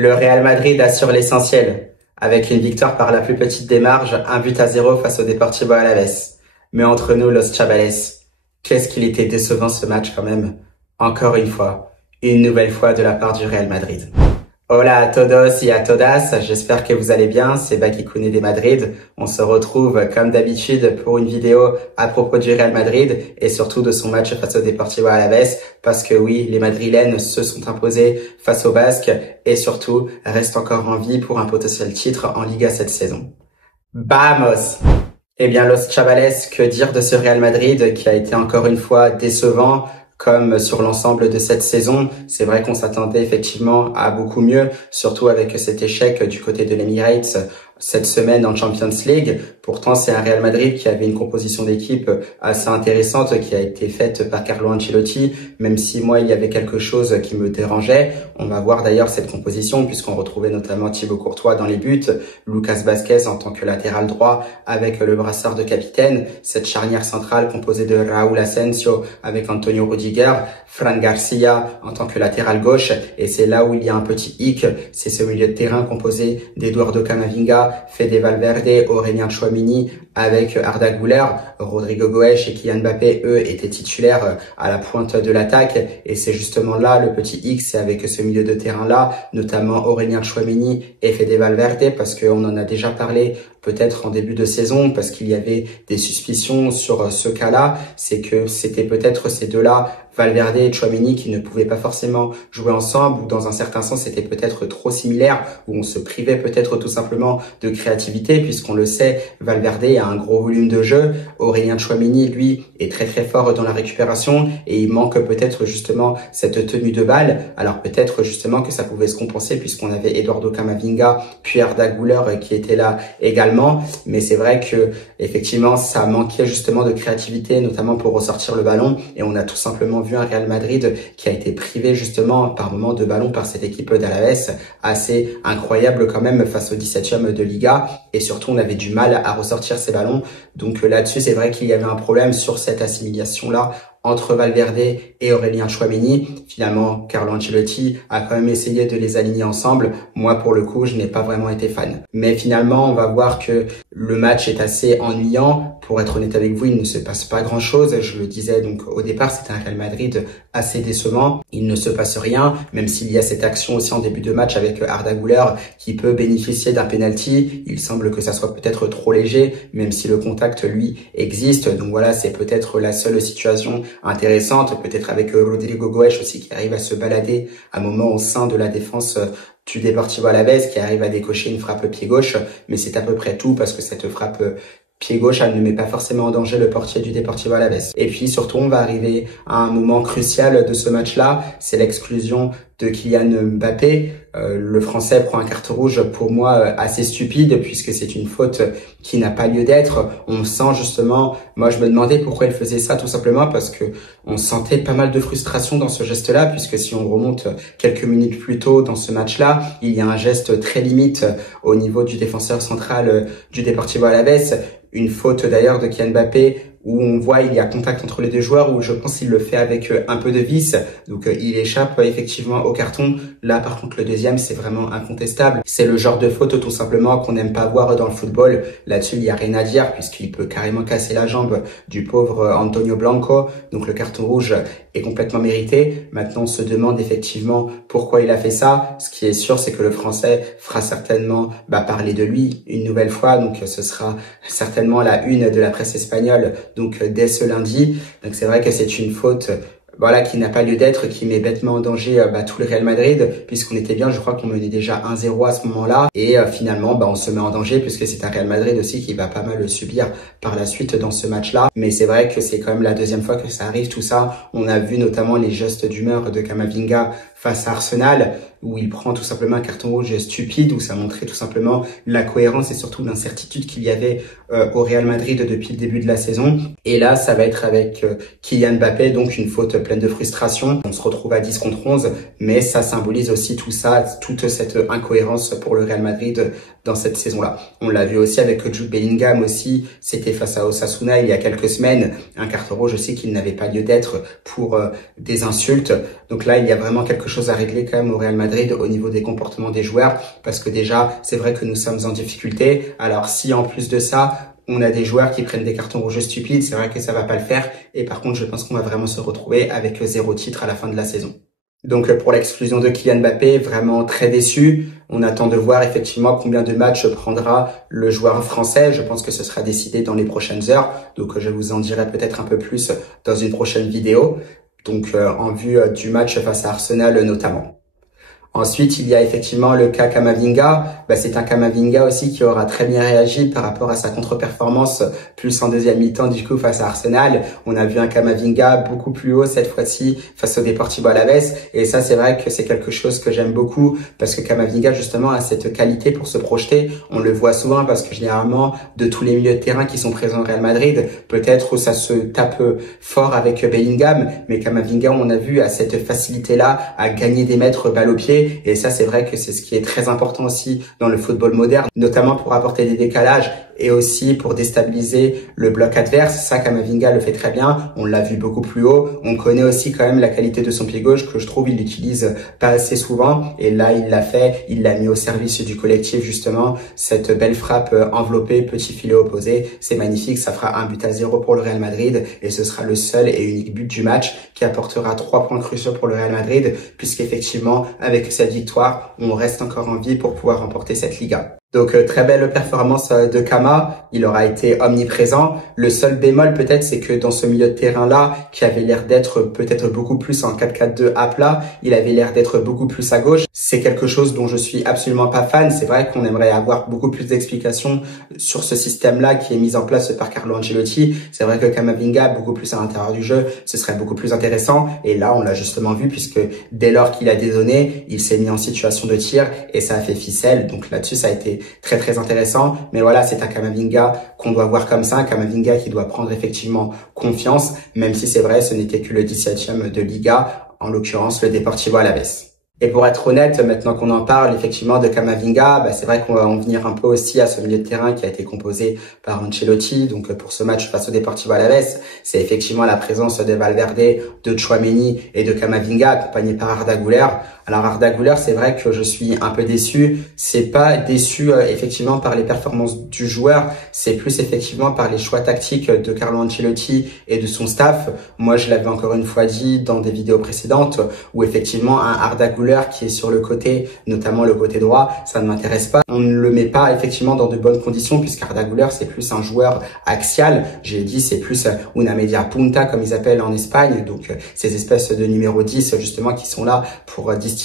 Le Real Madrid assure l'essentiel, avec une victoire par la plus petite des marges, 1-0 face au Deportivo Alavés. Mais entre nous, Los Chavales, qu'est-ce qu'il était décevant ce match quand même. Encore une nouvelle fois de la part du Real Madrid. Hola a todos y a todas, j'espère que vous allez bien, c'est Baki Koune de Madrid. On se retrouve comme d'habitude pour une vidéo à propos du Real Madrid et surtout de son match face au Deportivo Alavés, parce que oui, les Madrilènes se sont imposés face aux Basques et surtout restent encore en vie pour un potentiel titre en Liga cette saison. Vamos! Eh bien, Los Chavales, que dire de ce Real Madrid qui a été encore une fois décevant, comme sur l'ensemble de cette saison. C'est vrai qu'on s'attendait effectivement à beaucoup mieux, surtout avec cet échec du côté de l'Emirates cette semaine en Champions League. Pourtant, c'est un Real Madrid qui avait une composition d'équipe assez intéressante qui a été faite par Carlo Ancelotti, même si moi, il y avait quelque chose qui me dérangeait. On va voir d'ailleurs cette composition puisqu'on retrouvait notamment Thibaut Courtois dans les buts, Lucas Vázquez en tant que latéral droit avec le brassard de capitaine, cette charnière centrale composée de Raúl Asensio avec Antonio Rudiger, Fran Garcia en tant que latéral gauche, et c'est là où il y a un petit hic, c'est ce milieu de terrain composé d'Eduardo Camavinga, Fede Valverde, Aurélien Tchouaméni avec Arda Güler, Rodrigo Goes et Kylian Mbappé, eux, étaient titulaires à la pointe de l'attaque, et c'est justement là le petit X, c'est avec ce milieu de terrain-là, notamment Aurélien Tchouaméni et Fede Valverde, parce qu'on en a déjà parlé peut-être en début de saison, parce qu'il y avait des suspicions sur ce cas-là, c'est que c'était peut-être ces deux-là, Valverde et Tchouaméni, qui ne pouvaient pas forcément jouer ensemble, ou dans un certain sens c'était peut-être trop similaire, où on se privait peut-être tout simplement de créativité, puisqu'on le sait, Valverde a un gros volume de jeu, Aurélien Tchouaméni, lui, est très très fort dans la récupération, et il manque peut-être justement cette tenue de balle. Alors peut-être justement que ça pouvait se compenser, puisqu'on avait Eduardo Camavinga, puis Arda Güler qui était là également, mais c'est vrai que effectivement ça manquait justement de créativité, notamment pour ressortir le ballon, et on a tout simplement vu un Real Madrid qui a été privé justement par moment de ballon par cette équipe d'Alavés, assez incroyable quand même face au 17e de Liga, et surtout on avait du mal à ressortir ces ballons. Donc là-dessus c'est vrai qu'il y avait un problème sur cette assimilation-là entre Valverde et Aurélien Tchouaméni. Finalement, Carlo Ancelotti a quand même essayé de les aligner ensemble. Moi, pour le coup, je n'ai pas vraiment été fan. Mais finalement, on va voir que le match est assez ennuyant. Pour être honnête avec vous, il ne se passe pas grand-chose. Je le disais donc au départ, c'est un Real Madrid assez décevant. Il ne se passe rien, même s'il y a cette action aussi en début de match avec Arda Güler qui peut bénéficier d'un penalty. Il semble que ça soit peut-être trop léger, même si le contact, lui, existe. Donc voilà, c'est peut-être la seule situation intéressante, peut-être avec Rodrigo Goes aussi qui arrive à se balader à un moment au sein de la défense du Deportivo Alavés, qui arrive à décocher une frappe pied gauche, mais c'est à peu près tout, parce que cette frappe pied gauche, elle ne met pas forcément en danger le portier du Deportivo Alavés. Et puis surtout, on va arriver à un moment crucial de ce match-là, c'est l'exclusion de Kylian Mbappé. Le Français prend un carton rouge pour moi assez stupide, puisque c'est une faute qui n'a pas lieu d'être. On sent justement, moi je me demandais pourquoi il faisait ça, tout simplement parce que on sentait pas mal de frustration dans ce geste-là, puisque si on remonte quelques minutes plus tôt dans ce match-là, il y a un geste très limite au niveau du défenseur central du Deportivo Alavés, une faute d'ailleurs de Kylian Mbappé, où on voit il y a contact entre les deux joueurs, où je pense qu'il le fait avec un peu de vis, donc il échappe effectivement au carton. Là par contre le deuxième c'est vraiment incontestable, c'est le genre de faute tout simplement qu'on n'aime pas voir dans le football. Là-dessus il y a rien à dire, puisqu'il peut carrément casser la jambe du pauvre Antonio Blanco, donc le carton rouge est complètement mérité. Maintenant on se demande effectivement pourquoi il a fait ça. Ce qui est sûr, c'est que le Français fera certainement parler de lui une nouvelle fois, donc ce sera certainement la une de la presse espagnole, donc dès ce lundi. Donc c'est vrai que c'est une faute voilà, qui n'a pas lieu d'être, qui met bêtement en danger tout le Real Madrid, puisqu'on était bien, je crois qu'on menait déjà 1-0 à ce moment-là, et finalement on se met en danger, puisque c'est un Real Madrid aussi qui va pas mal subir par la suite dans ce match-là. Mais c'est vrai que c'est quand même la deuxième fois que ça arrive, tout ça. On a vu notamment les gestes d'humeur de Camavinga face à Arsenal, où il prend tout simplement un carton rouge stupide, où ça montrait tout simplement la cohérence et surtout l'incertitude qu'il y avait au Real Madrid depuis le début de la saison. Et là, ça va être avec Kylian Mbappé, donc une faute pleine de frustration. On se retrouve à 10 contre 11, mais ça symbolise aussi tout ça, toute cette incohérence pour le Real Madrid dans cette saison-là. On l'a vu aussi avec Jude Bellingham aussi, c'était face à Osasuna il y a quelques semaines, un carton rouge aussi qui n'avait pas lieu d'être pour des insultes. Donc là, il y a vraiment quelque quelque chose à régler quand même au Real Madrid au niveau des comportements des joueurs, parce que déjà, c'est vrai que nous sommes en difficulté. Alors si en plus de ça, on a des joueurs qui prennent des cartons rouges stupides, c'est vrai que ça va pas le faire. Et par contre, je pense qu'on va vraiment se retrouver avec 0 titre à la fin de la saison. Donc pour l'exclusion de Kylian Mbappé, vraiment très déçu. On attend de voir effectivement combien de matchs prendra le joueur français. Je pense que ce sera décidé dans les prochaines heures. Donc je vous en dirai peut-être un peu plus dans une prochaine vidéo. Donc en vue du match face à Arsenal notamment. Ensuite, il y a effectivement le cas Camavinga. C'est un Camavinga aussi qui aura très bien réagi par rapport à sa contre-performance plus en deuxième mi-temps du coup face à Arsenal. On a vu un Camavinga beaucoup plus haut cette fois-ci face au Deportivo Alavés. Et ça, c'est vrai que c'est quelque chose que j'aime beaucoup parce que Camavinga justement a cette qualité pour se projeter. On le voit souvent parce que généralement, de tous les milieux de terrain qui sont présents au Real Madrid, peut-être où ça se tape fort avec Bellingham, mais Camavinga, on a vu, a cette facilité-là à gagner des mètres balle au pied. Et ça, c'est vrai que c'est ce qui est très important aussi dans le football moderne, notamment pour apporter des décalages et aussi pour déstabiliser le bloc adverse. Ça, Camavinga le fait très bien. On l'a vu beaucoup plus haut. On connaît aussi quand même la qualité de son pied gauche que je trouve il l'utilise pas assez souvent. Et là, il l'a fait. Il l'a mis au service du collectif, justement. Cette belle frappe enveloppée, petit filet opposé. C'est magnifique. Ça fera 1-0 pour le Real Madrid. Et ce sera le seul et unique but du match qui apportera 3 points cruciaux pour le Real Madrid, puisqu'effectivement, avec cette victoire, on reste encore en vie pour pouvoir remporter cette Liga. Donc très belle performance de Kama, il aura été omniprésent. Le seul bémol peut-être, c'est que dans ce milieu de terrain-là, qui avait l'air d'être peut-être beaucoup plus en 4-4-2 à plat, il avait l'air d'être beaucoup plus à gauche. C'est quelque chose dont je suis absolument pas fan. C'est vrai qu'on aimerait avoir beaucoup plus d'explications sur ce système-là qui est mis en place par Carlo Ancelotti. C'est vrai que Camavinga, beaucoup plus à l'intérieur du jeu, ce serait beaucoup plus intéressant. Et là, on l'a justement vu puisque dès lors qu'il a dézonné, il s'est mis en situation de tir et ça a fait ficelle. Donc là-dessus, ça a été très très intéressant, mais voilà, c'est un Camavinga qu'on doit voir comme ça, un Camavinga qui doit prendre effectivement confiance, même si c'est vrai, ce n'était que le 17e de Liga, en l'occurrence le Deportivo Alavés. Et pour être honnête, maintenant qu'on en parle effectivement de Camavinga, c'est vrai qu'on va en venir un peu aussi à ce milieu de terrain qui a été composé par Ancelotti. Donc pour ce match face au Deportivo Alavés, c'est effectivement la présence de Valverde, de Tchouaméni et de Camavinga accompagné par Arda Güler. Alors Arda Güler, c'est vrai que je suis un peu déçu. C'est pas déçu effectivement par les performances du joueur, c'est plus effectivement par les choix tactiques de Carlo Ancelotti et de son staff. Moi, je l'avais encore une fois dit dans des vidéos précédentes où effectivement un Arda Güler qui est sur le côté, notamment le côté droit, ça ne m'intéresse pas. On ne le met pas effectivement dans de bonnes conditions puisqu'Arda Güler, c'est plus un joueur axial. J'ai dit, c'est plus una media punta comme ils appellent en Espagne. Donc ces espèces de numéro 10 justement qui sont là pour distiller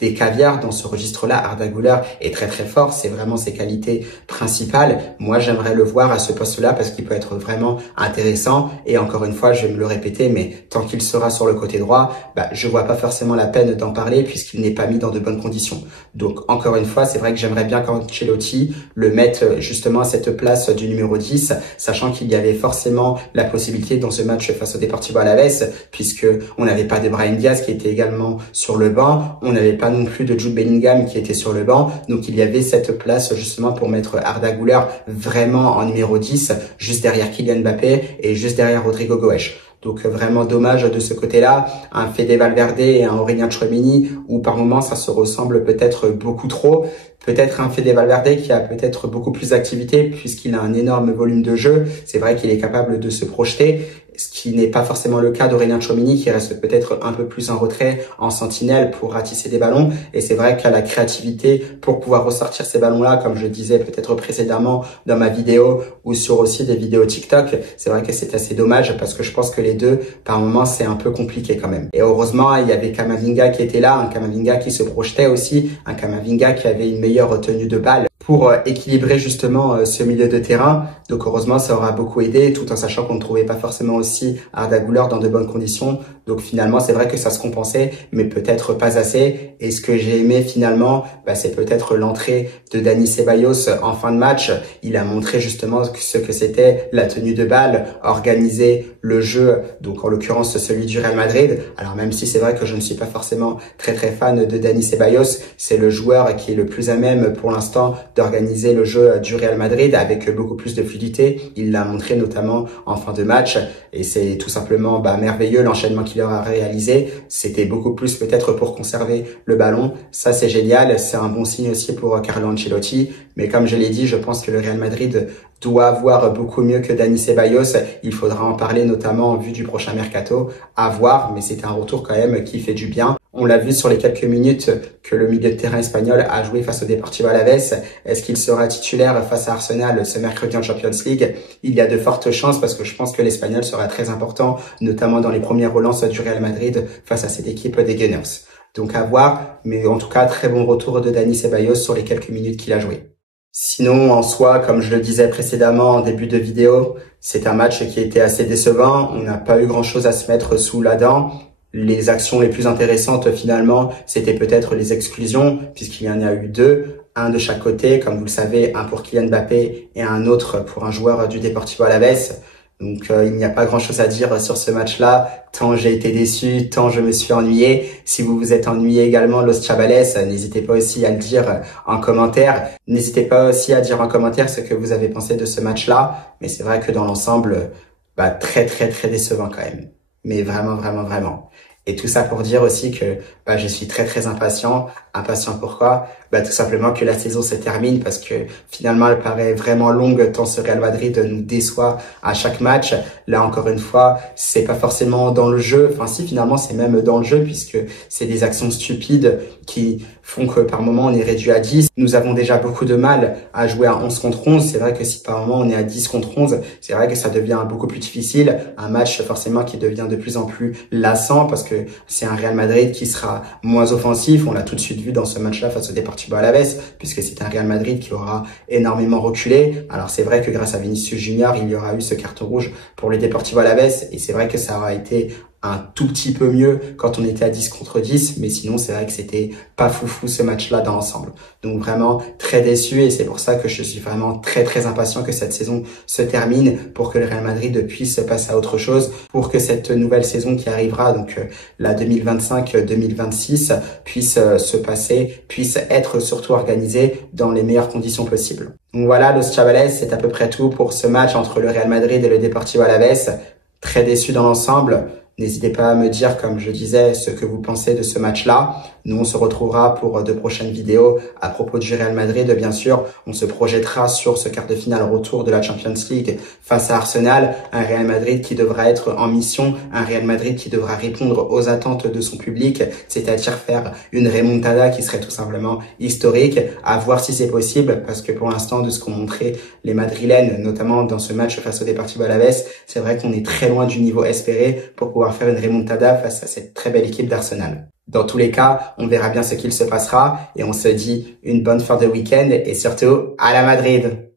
des caviars. Dans ce registre-là, Arda Güler est très très fort. C'est vraiment ses qualités principales. Moi, j'aimerais le voir à ce poste-là parce qu'il peut être vraiment intéressant. Et encore une fois, je vais me le répéter, mais tant qu'il sera sur le côté droit, je vois pas forcément la peine d'en parler puisqu'il n'est pas mis dans de bonnes conditions. Donc encore une fois, c'est vrai que j'aimerais bien qu'Ancelotti le mette justement à cette place du numéro 10, sachant qu'il y avait forcément la possibilité dans ce match face au Deportivo Alavés, puisque on n'avait pas de Brahim Diaz qui était également sur le banc, on n'avait pas non plus de Jude Bellingham qui était sur le banc, donc il y avait cette place justement pour mettre Arda Güler vraiment en numéro 10, juste derrière Kylian Mbappé et juste derrière Rodrigo Goes. Donc vraiment dommage de ce côté-là, un Fede Valverde et un Aurélien Tchouaméni où par moments ça se ressemble peut-être beaucoup trop. Peut-être un Fede Valverde qui a peut-être beaucoup plus d'activité puisqu'il a un énorme volume de jeu. C'est vrai qu'il est capable de se projeter, ce qui n'est pas forcément le cas d'Aurélien Tchouaméni qui reste peut-être un peu plus en retrait, en sentinelle pour ratisser des ballons. Et c'est vrai qu'à la créativité pour pouvoir ressortir ces ballons-là, comme je disais peut-être précédemment dans ma vidéo ou sur aussi des vidéos TikTok, c'est vrai que c'est assez dommage parce que je pense que les deux, par moments, c'est un peu compliqué quand même. Et heureusement, il y avait Camavinga qui était là, un Camavinga qui se projetait aussi, un Camavinga qui avait une meilleure tenue de balle pour équilibrer justement ce milieu de terrain. Donc heureusement, ça aura beaucoup aidé, tout en sachant qu'on ne trouvait pas forcément aussi Arda Güler dans de bonnes conditions. Donc finalement, c'est vrai que ça se compensait, mais peut-être pas assez. Et ce que j'ai aimé finalement, c'est peut-être l'entrée de Dani Ceballos en fin de match. Il a montré justement ce que c'était la tenue de balle, organiser le jeu, donc en l'occurrence celui du Real Madrid. Alors même si c'est vrai que je ne suis pas forcément très fan de Dani Ceballos, c'est le joueur qui est le plus à même pour l'instant d'organiser le jeu du Real Madrid avec beaucoup plus de fluidité. Il l'a montré notamment en fin de match et c'est tout simplement merveilleux l'enchaînement qu'il aura réalisé. C'était beaucoup plus peut-être pour conserver le ballon. Ça, c'est génial. C'est un bon signe aussi pour Carlo Ancelotti. Mais comme je l'ai dit, je pense que le Real Madrid doit avoir beaucoup mieux que Dani Ceballos. Il faudra en parler notamment en vue du prochain mercato. À voir, mais c'est un retour quand même qui fait du bien. On l'a vu sur les quelques minutes que le milieu de terrain espagnol a joué face au Deportivo Alavés. Est-ce qu'il sera titulaire face à Arsenal ce mercredi en Champions League? Il y a de fortes chances parce que je pense que l'Espagnol sera très important, notamment dans les premières relances du Real Madrid face à cette équipe des Gunners. Donc à voir, mais en tout cas, très bon retour de Dani Ceballos sur les quelques minutes qu'il a joué. Sinon, en soi, comme je le disais précédemment en début de vidéo, c'est un match qui était assez décevant. On n'a pas eu grand-chose à se mettre sous la dent. Les actions les plus intéressantes, finalement, c'était peut-être les exclusions, puisqu'il y en a eu deux. Un de chaque côté, comme vous le savez, un pour Kylian Mbappé et un autre pour un joueur du Deportivo Alavés. Donc il n'y a pas grand-chose à dire sur ce match-là, tant j'ai été déçu, tant je me suis ennuyé. Si vous vous êtes ennuyé également, Los Chavales, n'hésitez pas aussi à le dire en commentaire. N'hésitez pas aussi à dire en commentaire ce que vous avez pensé de ce match-là. Mais c'est vrai que dans l'ensemble, très décevant quand même. Mais vraiment. Et tout ça pour dire aussi que je suis très impatient. Impatient pourquoi? Tout simplement que la saison se termine parce que finalement elle paraît vraiment longue tant ce Real Madrid nous déçoit à chaque match. Là encore une fois, c'est pas forcément dans le jeu. Enfin si, finalement c'est même dans le jeu puisque c'est des actions stupides qui font que par moment on est réduit à 10. Nous avons déjà beaucoup de mal à jouer à 11 contre 11. C'est vrai que si par moment on est à 10 contre 11, c'est vrai que ça devient beaucoup plus difficile. Un match forcément qui devient de plus en plus lassant parce que c'est un Real Madrid qui sera moins offensif. On l'a tout de suite vu dans ce match-là face au Deportivo Alavés, puisque c'est un Real Madrid qui aura énormément reculé. Alors c'est vrai que grâce à Vinicius Junior, il y aura eu ce carton rouge pour le Deportivo Alavés, et c'est vrai que ça aura été un tout petit peu mieux quand on était à 10 contre 10, mais sinon c'est vrai que c'était pas foufou ce match-là dans l'ensemble. Donc vraiment très déçu et c'est pour ça que je suis vraiment très impatient que cette saison se termine pour que le Real Madrid puisse passer à autre chose, pour que cette nouvelle saison qui arrivera, donc la 2025-2026, puisse se passer, puisse être surtout organisée dans les meilleures conditions possibles. Donc voilà, Los Chavales, c'est à peu près tout pour ce match entre le Real Madrid et le Deportivo Alavés. Très déçu dans l'ensemble. N'hésitez pas à me dire, comme je disais, ce que vous pensez de ce match-là. Nous, on se retrouvera pour de prochaines vidéos à propos du Real Madrid. Bien sûr, on se projettera sur ce quart de finale retour de la Champions League face à Arsenal. Un Real Madrid qui devra être en mission, un Real Madrid qui devra répondre aux attentes de son public, c'est-à-dire faire une remontada qui serait tout simplement historique. À voir si c'est possible, parce que pour l'instant, de ce qu'ont montré les Madrilènes, notamment dans ce match face au Deportivo Alavés, c'est vrai qu'on est très loin du niveau espéré pour pouvoir faire une remontada face à cette très belle équipe d'Arsenal. Dans tous les cas, on verra bien ce qu'il se passera et on se dit une bonne fin de week-end et surtout à la Madrid.